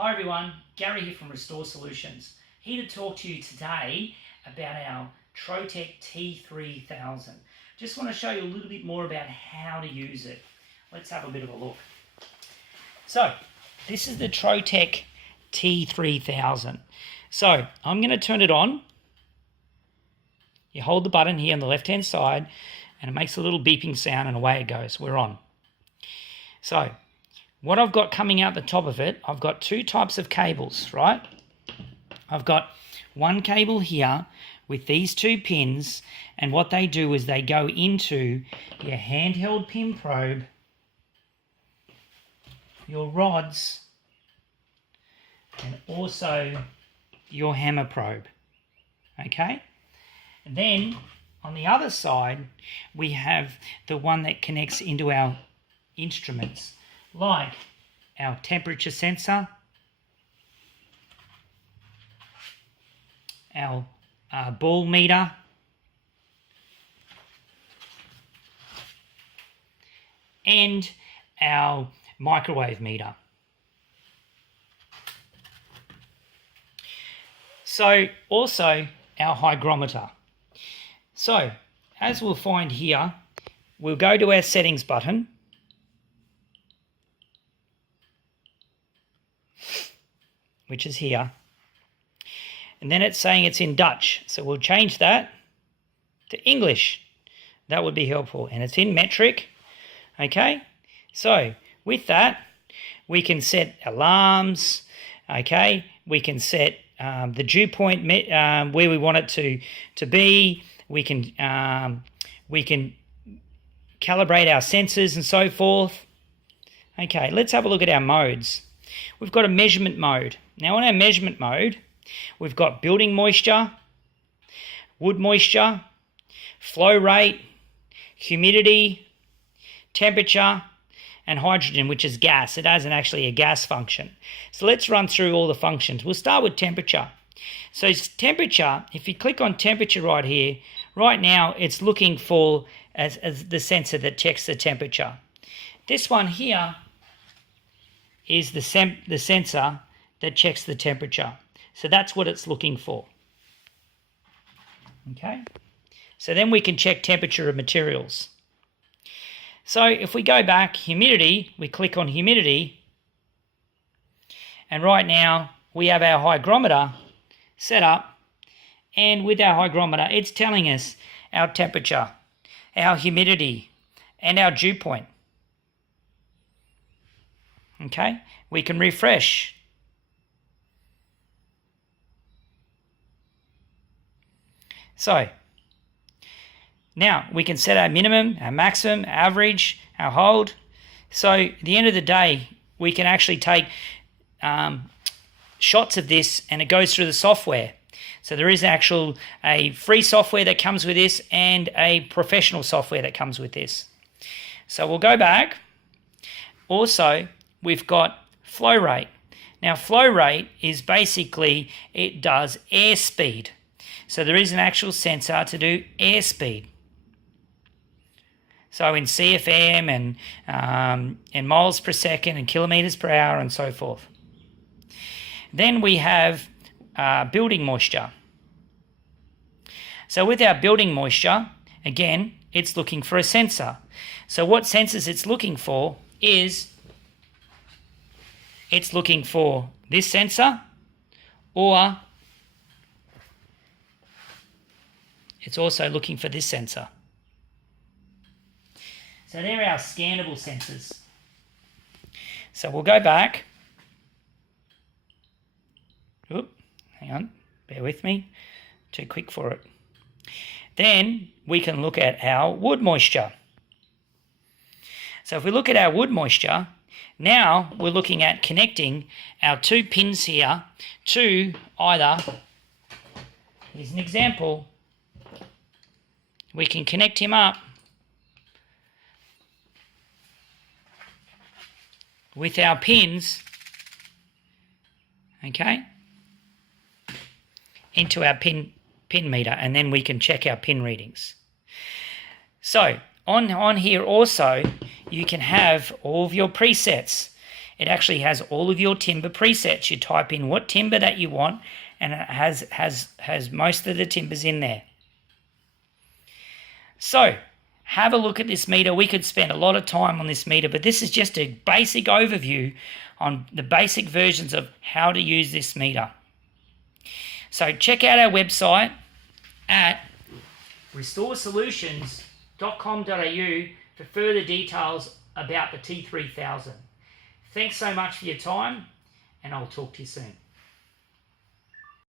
Hi everyone, Gary here from Restore Solutions. Here to talk to you today about our Trotec T3000. Just want to show you a little bit more about how to use it. Let's have a bit of a look. So, this is the Trotec T3000. So, I'm going to turn it on. You hold the button here on the left hand side and it makes a little beeping sound and away it goes. We're on. So, what I've got coming out the top of it, I've got two types of cables, right? I've got one cable here with these two pins, and what they do is they go into your handheld pin probe, your rods, and also your hammer probe, okay? And then on the other side, we have the one that connects into our instruments, like our temperature sensor, our ball meter, and our microwave meter. So also our hygrometer. So as we'll find here, we'll go to our settings button, which is here, and then it's saying it's in Dutch, so we'll change that to English. That would be helpful, and it's in metric. Okay, so with that we can set alarms. Okay, we can set the dew point where we want it to be. We can calibrate our sensors and so forth. Okay, let's have a look at our modes. We've got a measurement mode. Now on our measurement mode, we've got building moisture, wood moisture, flow rate, humidity, temperature, and hydrogen, which is gas. It has actually a gas function. So let's run through all the functions. We'll start with temperature. So temperature, if you click on temperature right here, right now it's looking for as the sensor that checks the temperature. This one here is the sensor that checks the temperature. So that's what it's looking for. Okay? So then we can check temperature of materials. So if we go back, humidity, we click on humidity, and right now we have our hygrometer set up, and with our hygrometer it's telling us our temperature, our humidity, and our dew point. Okay, we can refresh. So now we can set our minimum, our maximum, average, our hold. So at the end of the day, we can actually take shots of this and it goes through the software. So there is a free software that comes with this and a professional software that comes with this. So we'll go back. Also, we've got flow rate. Now flow rate is basically, it does airspeed. So there is an actual sensor to do airspeed. So in CFM and miles per second and kilometers per hour and so forth. Then we have building moisture. So with our building moisture, again, it's looking for a sensor. So what sensors it's looking for is, it's looking for this sensor, or it's also looking for this sensor. So they're our scannable sensors. So we'll go back. Oop, hang on, bear with me. Too quick for it. Then we can look at our wood moisture. So if we look at our wood moisture, now we're looking at connecting our two pins here to either, here's an example, we can connect him up with our pins, okay, into our pin meter, and then we can check our pin readings. So on here also you can have all of your presets, It actually has all of your timber presets. You type in what timber that you want, and it has most of the timbers in there. So, have a look at this meter. We could spend a lot of time on this meter, but this is just a basic overview on the basic versions of how to use this meter. So check out our website at restoresolutions.com.au for further details about the T3000. Thanks so much for your time, and I'll talk to you soon.